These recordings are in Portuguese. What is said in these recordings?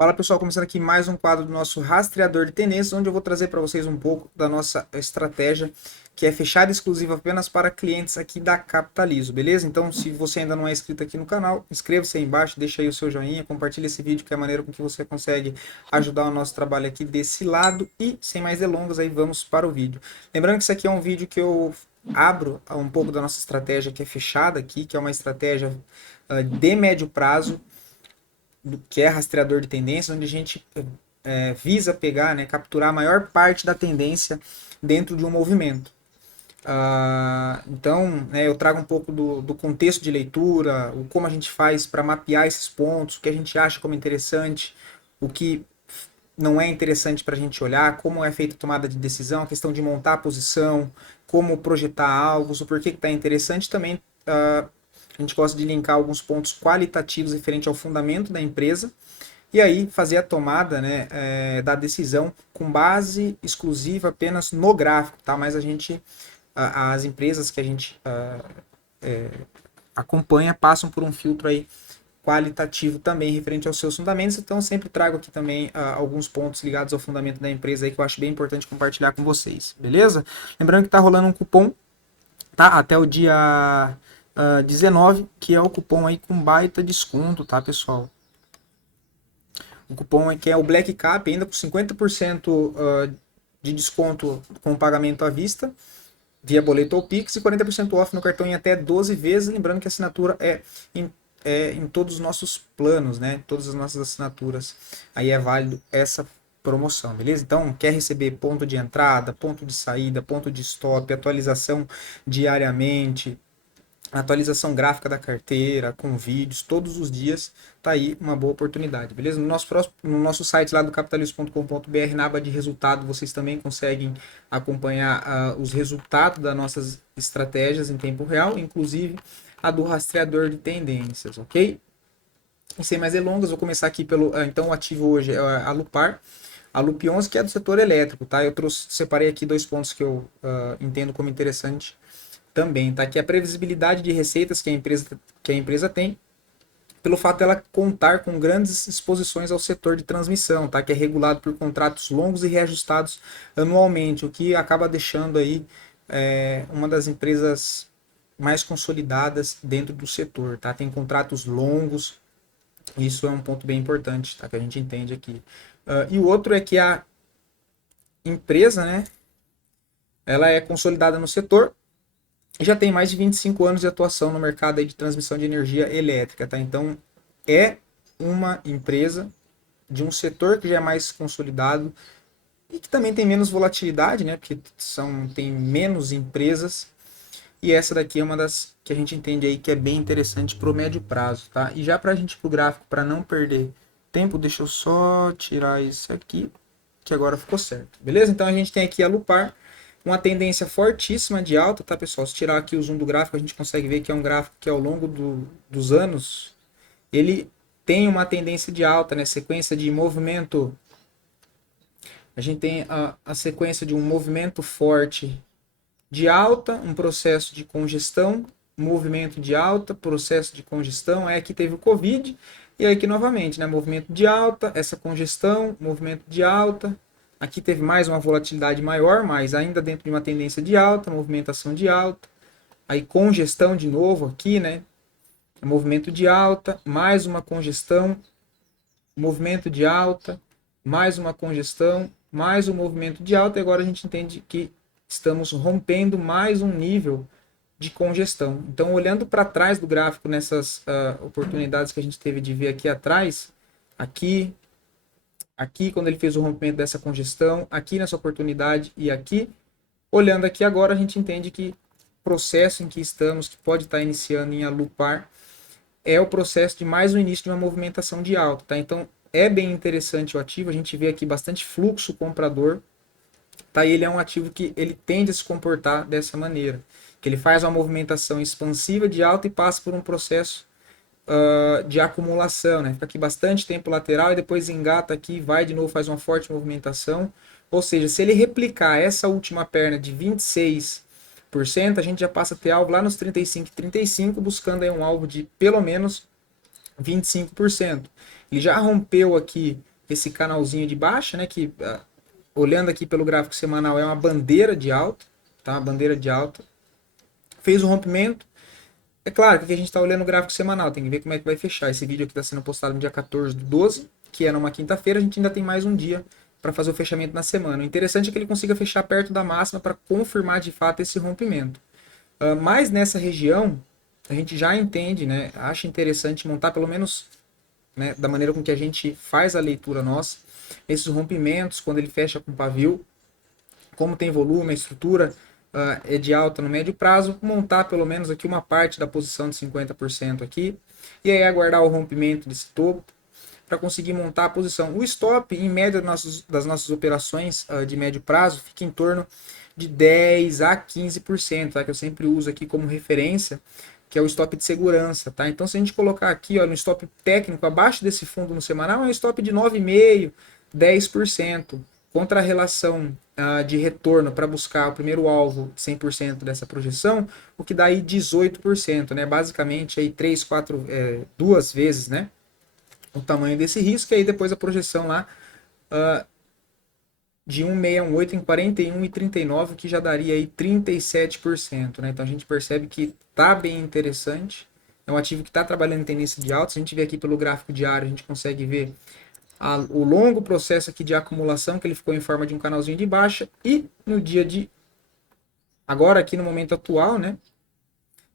Fala pessoal, começando aqui mais um quadro do nosso rastreador de tendências, onde eu vou trazer para vocês um pouco da nossa estratégia, que é fechada e exclusiva apenas para clientes aqui da Capitalizo, beleza? Então, se você ainda não é inscrito aqui no canal, inscreva-se aí embaixo, deixa aí o seu joinha, compartilha esse vídeo, que é a maneira com que você consegue ajudar o nosso trabalho aqui desse lado. E, sem mais delongas, aí vamos para o vídeo. Lembrando que isso aqui é um vídeo que eu abro um pouco da nossa estratégia que é fechada aqui, que é uma estratégia de médio prazo, que é rastreador de tendências, onde a gente visa pegar, né, capturar a maior parte da tendência dentro de um movimento. Então, né, eu trago um pouco do contexto de leitura, o como a gente faz para mapear esses pontos, o que a gente acha como interessante, o que não é interessante para a gente olhar, como é feita a tomada de decisão, a questão de montar a posição, como projetar alvos, o porquê que está interessante também. A gente gosta de linkar alguns pontos qualitativos referente ao fundamento da empresa e aí fazer a tomada, né, da decisão com base exclusiva apenas no gráfico, tá? Mas a gente, as empresas que a gente acompanha passam por um filtro aí qualitativo também referente aos seus fundamentos, então sempre trago aqui também alguns pontos ligados ao fundamento da empresa aí que eu acho bem importante compartilhar com vocês, beleza? Lembrando que tá rolando um cupom, tá? Até o dia 19, que é o cupom aí com baita desconto, tá, pessoal? O cupom que é o Black Cap, ainda com 50% de desconto com pagamento à vista, via boleto ou Pix, e 40% off no cartão em até 12 vezes. Lembrando que a assinatura em todos os nossos planos, né? Todas as nossas assinaturas. Aí é válido essa promoção, beleza? Então, quer receber ponto de entrada, ponto de saída, ponto de stop, atualização diariamente, atualização gráfica da carteira, com vídeos, todos os dias, tá aí uma boa oportunidade, beleza? No nosso site lá do capitalismo.com.br, na aba de resultado, vocês também conseguem acompanhar os resultados das nossas estratégias em tempo real, inclusive a do rastreador de tendências, ok? E sem mais delongas, vou começar aqui pelo. Então, o ativo hoje é a Lupar, a Lupions, que é do setor elétrico, tá? Separei aqui dois pontos que eu entendo como interessante também, tá? Que é a previsibilidade de receitas que a empresa tem, pelo fato dela contar com grandes exposições ao setor de transmissão, tá? Que é regulado por contratos longos e reajustados anualmente, o que acaba deixando aí uma das empresas mais consolidadas dentro do setor, tá? Tem contratos longos, isso é um ponto bem importante, tá? Que a gente entende aqui. E o outro é que a empresa, né? Ela é consolidada no setor, já tem mais de 25 anos de atuação no mercado aí de transmissão de energia elétrica, tá? Então é uma empresa de um setor que já é mais consolidado e que também tem menos volatilidade, né? Porque tem menos empresas. E essa daqui é uma das que a gente entende aí que é bem interessante para o médio prazo, tá? E já para a gente ir para o gráfico, para não perder tempo, deixa eu só tirar isso aqui, que agora ficou certo. Beleza? Então a gente tem aqui a Lupar, uma tendência fortíssima de alta, tá, pessoal? Se tirar aqui o zoom do gráfico, a gente consegue ver que é um gráfico que ao longo dos anos, ele tem uma tendência de alta, né? Sequência de movimento. A gente tem a sequência de um movimento forte de alta, um processo de congestão, movimento de alta, processo de congestão. Aí aqui teve o Covid, e aqui novamente, né? Movimento de alta, essa congestão, movimento de alta. Aqui teve mais uma volatilidade maior, mas ainda dentro de uma tendência de alta, movimentação de alta. Aí congestão de novo aqui, né? Movimento de alta, mais uma congestão, movimento de alta, mais uma congestão, mais um movimento de alta, e agora a gente entende que estamos rompendo mais um nível de congestão. Então, olhando para trás do gráfico nessas oportunidades que a gente teve de ver aqui atrás, aqui, aqui quando ele fez o rompimento dessa congestão, aqui nessa oportunidade e aqui, olhando aqui agora, a gente entende que o processo em que estamos, que pode estar iniciando em Alupar, é o processo de mais o início de uma movimentação de alta, tá? Então, é bem interessante o ativo, a gente vê aqui bastante fluxo comprador, tá? E ele é um ativo que ele tende a se comportar dessa maneira, que ele faz uma movimentação expansiva de alta e passa por um processo de acumulação, né? Fica aqui bastante tempo lateral e depois engata aqui, vai de novo, faz uma forte movimentação. Ou seja, se ele replicar essa última perna de 26%, a gente já passa a ter alvo lá nos 35 e 35, buscando aí um alvo de pelo menos 25%. Ele já rompeu aqui esse canalzinho de baixa, né, que olhando aqui pelo gráfico semanal é uma bandeira de alta, tá? Uma bandeira de alta. Fez o rompimento. É claro que aqui a gente está olhando o gráfico semanal, tem que ver como é que vai fechar. Esse vídeo aqui está sendo postado no dia 14/12, que é numa quinta-feira, a gente ainda tem mais um dia para fazer o fechamento na semana. O interessante é que ele consiga fechar perto da máxima para confirmar de fato esse rompimento. Mas nessa região, a gente já entende, né? Acha interessante montar pelo menos, né, da maneira com que a gente faz a leitura nossa, esses rompimentos, quando ele fecha com pavio, como tem volume, a estrutura é de alta no médio prazo, montar pelo menos aqui uma parte da posição de 50% aqui, e aí aguardar o rompimento desse topo, para conseguir montar a posição. O stop, em média das nossas operações de médio prazo, fica em torno de 10 a 15%, tá? Que eu sempre uso aqui como referência, que é o stop de segurança, tá? Então, se a gente colocar aqui, ó, no stop técnico, abaixo desse fundo no semanal, é um stop de 9,5%, 10%, contra a relação de retorno para buscar o primeiro alvo, 100% dessa projeção, o que dá aí 18%, né? Basicamente, aí 3, 4, 2 vezes, né? O tamanho desse risco, e aí depois a projeção lá de 1,618 em 41,39, que já daria aí 37%, né? Então a gente percebe que tá bem interessante, é um ativo que está trabalhando em tendência de alta. Se a gente ver aqui pelo gráfico diário, a gente consegue ver o longo processo aqui de acumulação, que ele ficou em forma de um canalzinho de baixa, e no dia de agora, aqui no momento atual, né,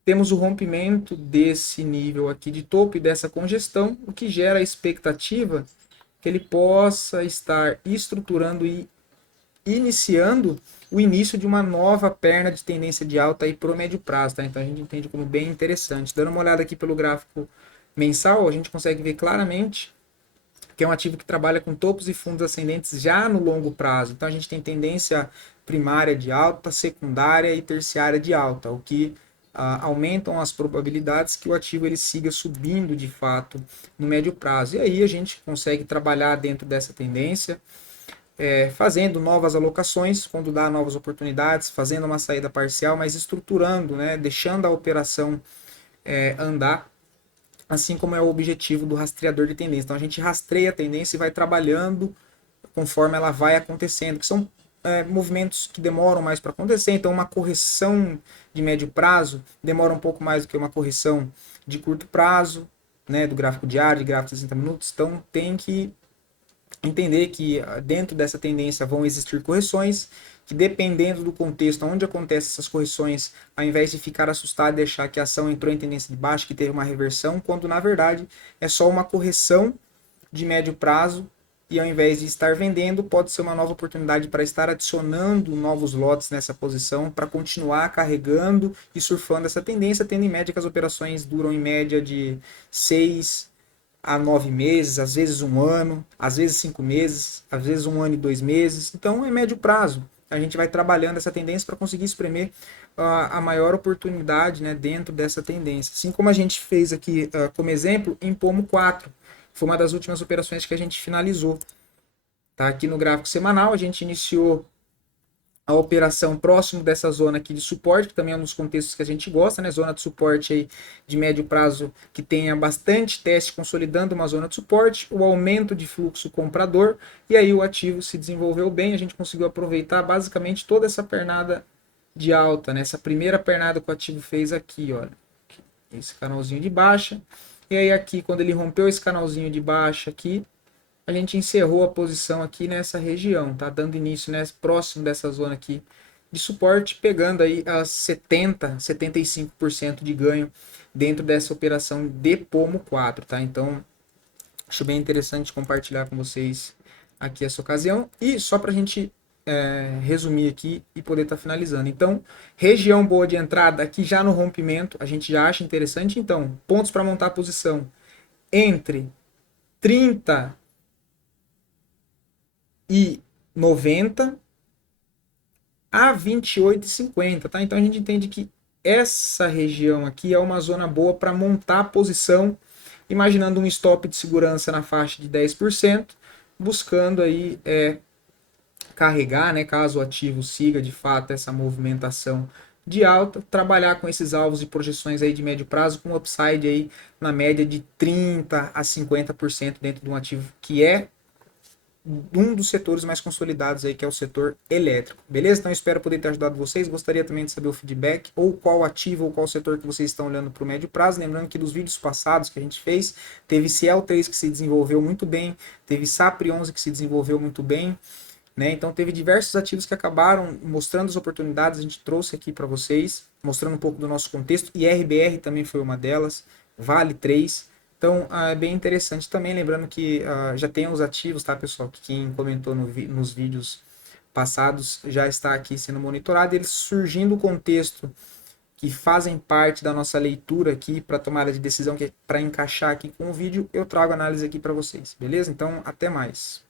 temos o rompimento desse nível aqui de topo e dessa congestão, o que gera a expectativa que ele possa estar estruturando e iniciando o início de uma nova perna de tendência de alta aí para o médio prazo, tá? Então a gente entende como bem interessante. Dando uma olhada aqui pelo gráfico mensal, a gente consegue ver claramente que é um ativo que trabalha com topos e fundos ascendentes já no longo prazo. Então a gente tem tendência primária de alta, secundária e terciária de alta, o que aumentam as probabilidades que o ativo ele siga subindo de fato no médio prazo. E aí a gente consegue trabalhar dentro dessa tendência, fazendo novas alocações quando dá novas oportunidades, fazendo uma saída parcial, mas estruturando, né, deixando a operação andar, assim como é o objetivo do rastreador de tendência. Então a gente rastreia a tendência e vai trabalhando conforme ela vai acontecendo, que são movimentos que demoram mais para acontecer. Então uma correção de médio prazo demora um pouco mais do que uma correção de curto prazo, né, do gráfico diário, de gráfico de 60 minutos. Então tem que entender que dentro dessa tendência vão existir correções, que dependendo do contexto onde acontecem essas correções, ao invés de ficar assustado e achar que a ação entrou em tendência de baixa, que teve uma reversão, quando na verdade é só uma correção de médio prazo, e ao invés de estar vendendo, pode ser uma nova oportunidade para estar adicionando novos lotes nessa posição, para continuar carregando e surfando essa tendência, tendo em média que as operações duram em média de 6 a 9 meses, às vezes um ano, às vezes 5 meses, às vezes um ano e 2 meses. Então é médio prazo. A gente vai trabalhando essa tendência para conseguir espremer a maior oportunidade, né, dentro dessa tendência. Assim como a gente fez aqui como exemplo em Pomo 4. Foi uma das últimas operações que a gente finalizou. Tá? Aqui no gráfico semanal a gente iniciou a operação próximo dessa zona aqui de suporte, que também é um dos contextos que a gente gosta, né? Zona de suporte aí de médio prazo que tenha bastante teste consolidando uma zona de suporte, o aumento de fluxo comprador, e aí o ativo se desenvolveu bem, a gente conseguiu aproveitar basicamente toda essa pernada de alta, né? Essa primeira pernada que o ativo fez aqui, olha, esse canalzinho de baixa, e aí aqui quando ele rompeu esse canalzinho de baixa aqui, a gente encerrou a posição aqui nessa região, tá? Dando início, né, próximo dessa zona aqui de suporte, pegando aí as 75% de ganho dentro dessa operação de Pomo 4, tá? Então, acho bem interessante compartilhar com vocês aqui essa ocasião. E só para a gente resumir aqui e poder estar finalizando. Então, região boa de entrada aqui já no rompimento, a gente já acha interessante. Então, pontos para montar a posição entre 30 e 90 a 28,50, tá? Então a gente entende que essa região aqui é uma zona boa para montar a posição, imaginando um stop de segurança na faixa de 10%, buscando aí carregar, né, caso o ativo siga de fato essa movimentação de alta, trabalhar com esses alvos e projeções aí de médio prazo com upside aí na média de 30 a 50% dentro de um ativo que é um dos setores mais consolidados aí, que é o setor elétrico. Beleza? Então eu espero poder ter ajudado vocês. Gostaria também de saber o feedback, ou qual ativo ou qual setor que vocês estão olhando para o médio prazo. Lembrando que dos vídeos passados que a gente fez, teve Ciel 3 que se desenvolveu muito bem, teve Sapri 11 que se desenvolveu muito bem, né? Então teve diversos ativos que acabaram mostrando as oportunidades, a gente trouxe aqui para vocês, mostrando um pouco do nosso contexto, e RBR também foi uma delas, Vale 3. Então é bem interessante também, lembrando que já tem os ativos, tá, pessoal? Que quem comentou nos vídeos passados já está aqui sendo monitorado, eles surgindo o contexto que fazem parte da nossa leitura aqui para tomada de decisão, que é para encaixar aqui com o vídeo, eu trago análise aqui para vocês, beleza? Então, até mais.